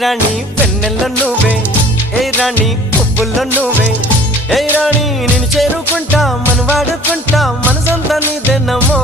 రాణి పెన్నెల్లో నువ్వే ఏ రాణి పువ్వుల్లో నువ్వే ఏ రాణి నేను చేరుకుంటా మన వాడుకుంటా మనసంతా నీదేనమ్మో